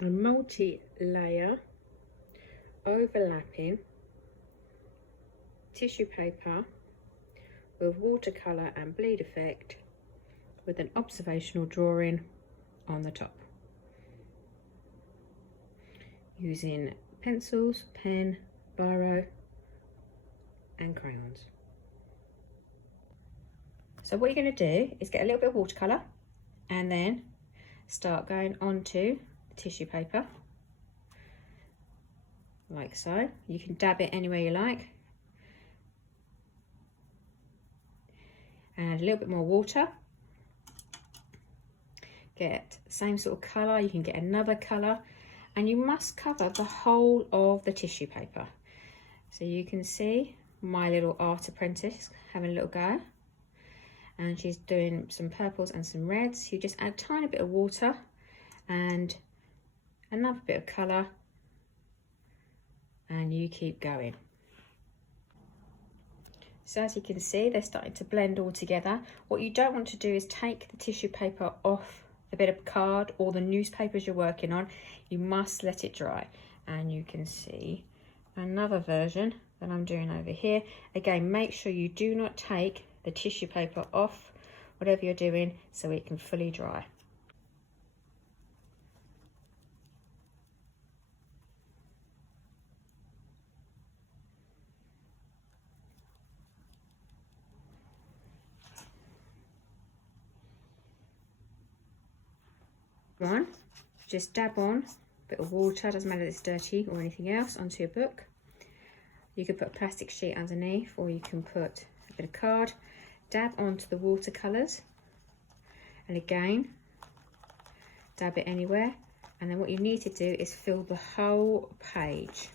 a multi-layer overlapping tissue paper with watercolour and bleed effect with an observational drawing on the top, using pencils, pen, biro and crayons. So what you're going to do is get a little bit of watercolour and then start going onto the tissue paper like so. You can dab it anywhere you like, and add a little bit more water. Get the same sort of colour, you can get another colour, and you must cover the whole of the tissue paper. So you can see my little art apprentice having a little go, and she's doing some purples and some reds. You just add a tiny bit of water and another bit of colour, and you keep going. So as you can see, they're starting to blend all together. What you don't want to do is take the tissue paper off the bit of card or the newspapers you're working on. You must let it dry. And you can see another version that I'm doing over here. Again, make sure you do not take the tissue paper off whatever you're doing so it can fully dry. One, just dab on a bit of water, doesn't matter if it's dirty or anything else, onto your book. You could put a plastic sheet underneath, or you can put a bit of card. Dab onto the watercolours, and again dab it anywhere, and then what you need to do is fill the whole page.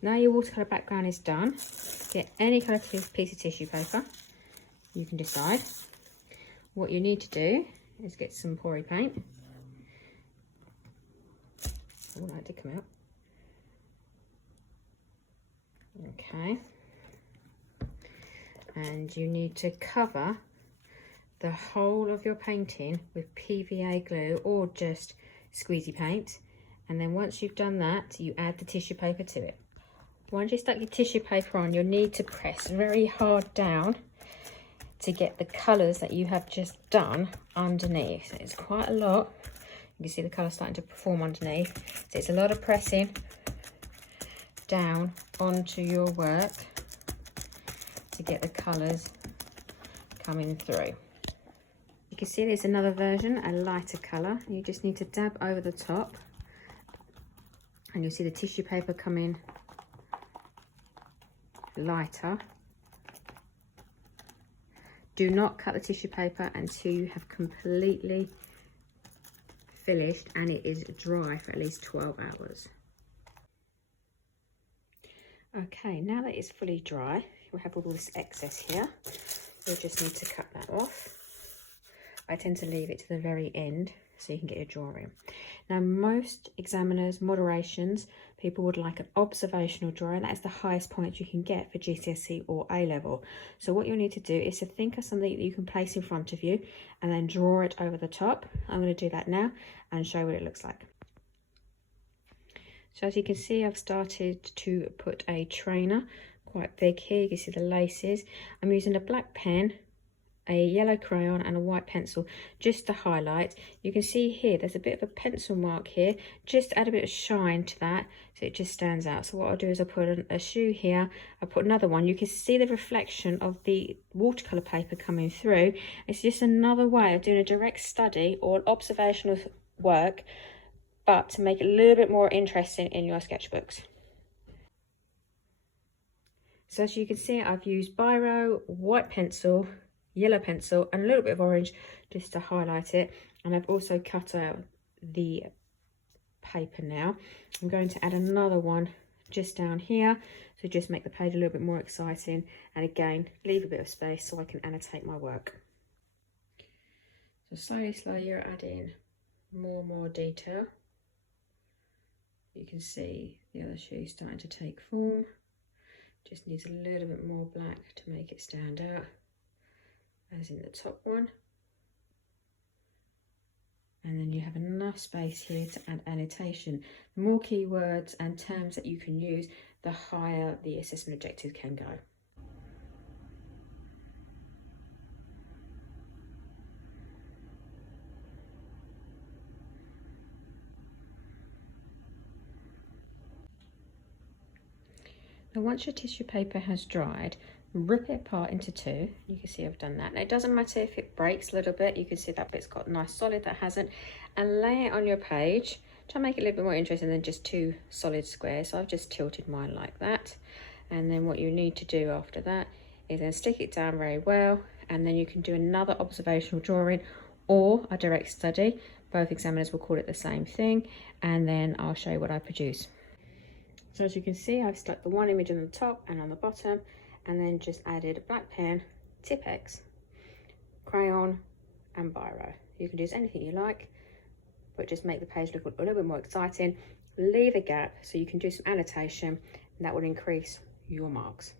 Now your watercolour background is done, get any kind of piece of tissue paper, you can decide. What you need to do is get some pori paint. Oh, that did come out. Okay. And you need to cover the whole of your painting with PVA glue or just squeezy paint. And then once you've done that, you add the tissue paper to it. Once you stuck your tissue paper on, you'll need to press very hard down to get the colours that you have just done underneath. So it's quite a lot. You can see the colour starting to form underneath. So it's a lot of pressing down onto your work to get the colours coming through. You can see there's another version, a lighter colour. You just need to dab over the top and you'll see the tissue paper coming lighter. Do not cut the tissue paper until you have completely finished and it is dry for at least 12 hours. Okay, now that it's fully dry, we have all this excess here. You'll just need to cut that off. I tend to leave it to the very end so you can get your drawing. Now, most examiners, moderations, people would like an observational drawing. That is the highest point you can get for GCSE or A level. So what you'll need to do is to think of something that you can place in front of you and then draw it over the top. I'm going to do that now and show what it looks like. So as you can see, I've started to put a trainer quite big here. You can see the laces. I'm using a black pen, a yellow crayon and a white pencil just to highlight. You can see here there's a bit of a pencil mark here, just add a bit of shine to that so it just stands out. So what I'll do is I'll put a shoe here, I'll put another one. You can see the reflection of the watercolour paper coming through. It's just another way of doing a direct study or an observational work, but to make it a little bit more interesting in your sketchbooks. So as you can see, I've used biro, white pencil, yellow pencil, and a little bit of orange just to highlight it. And I've also cut out the paper now. I'm going to add another one just down here, so just make the page a little bit more exciting, and again leave a bit of space so I can annotate my work. So slowly you're adding more and more detail. You can see the other shoe starting to take form. Just needs a little bit more black to make it stand out, as in the top one. And then you have enough space here to add annotation. The more keywords and terms that you can use, the higher the assessment objective can go. Now once your tissue paper has dried, rip it apart into two. You can see I've done that. Now it doesn't matter if it breaks a little bit, you can see that bit's got nice solid, that hasn't, and lay it on your page. Try to make it a little bit more interesting than just two solid squares. So I've just tilted mine like that. And then what you need to do after that is then stick it down very well, and then you can do another observational drawing or a direct study. Both examiners will call it the same thing, and then I'll show you what I produce. So as you can see, I've stuck the one image on the top and on the bottom, and then just added a black pen, Tipp-Ex, crayon and biro. You can use anything you like, but just make the page look a little bit more exciting. Leave a gap so you can do some annotation, and that will increase your marks.